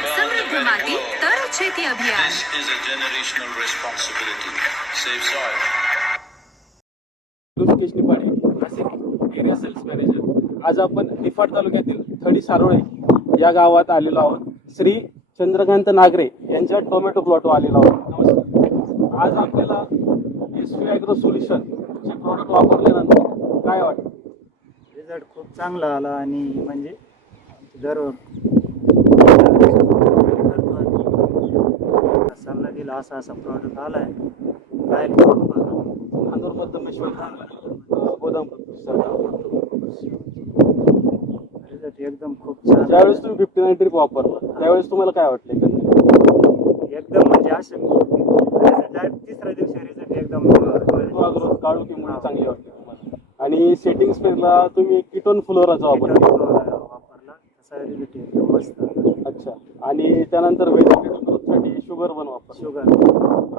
समृद्ध माती तर शेती अभियान. Hrishikesh Nipade Nashik area sales manager आज आपण निफाड तालुक्यातील थडी सारोळे या गावात आलेलो आहोत. श्री चंद्रकांत नागरे यांच्या टोमॅटो प्लॉटवर आलेलो आहोत. नमस्कार. आज आपल्याला एस पी ॲग्रो सोल्युशन चे प्रॉडक्ट वापरल्यानंतर काय वाटतं? रिझल्ट खूप चांगला आला आणि म्हणजे दर दिला असा असा प्रॉडक्ट आलाय. काय रिझल्ट एकदम खूप छान ज्यावेळेस तुम्ही फिफ्टी नाईन ट्रिप वापरला त्यावेळेस तुम्हाला काय वाटलं एकंदरीत? एकदम म्हणजे असे तिसऱ्या दिवशी रिझल्ट एकदम काढू की मुळे चांगली वाटते आणि सेटिंग स्पेसला तुम्ही किटोन फ्लोराचा वापर. वापरला. तसा रिझल्ट एकदम मस्त. आला. अच्छा. आणि त्यानंतर ग्रोथसाठी शुगर पण वापर. शुगर.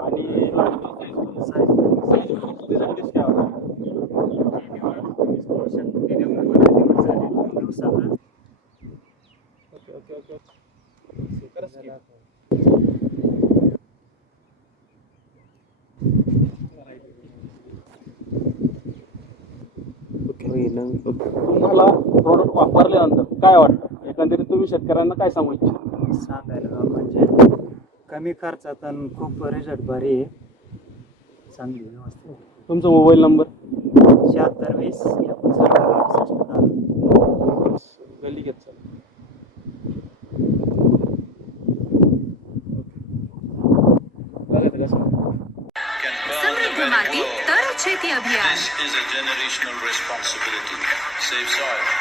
आणि तुम्हाला प्रोडक्ट वापरल्यानंतर काय वाटतं? एकंदरीत तुम्ही शेतकऱ्यांना काय सांगू इच्छिता? सांगायला म्हणजे कमी खर्चात आणि खूप रिझल्ट भारी आहे चांगली व्यवस्थित तुमचा मोबाईल नंबर शहात्तर वीस एकोणसाठ अडुसष्ट दहा. गल्ली घेत चल बघा कसं This is a generational responsibility. Save soil.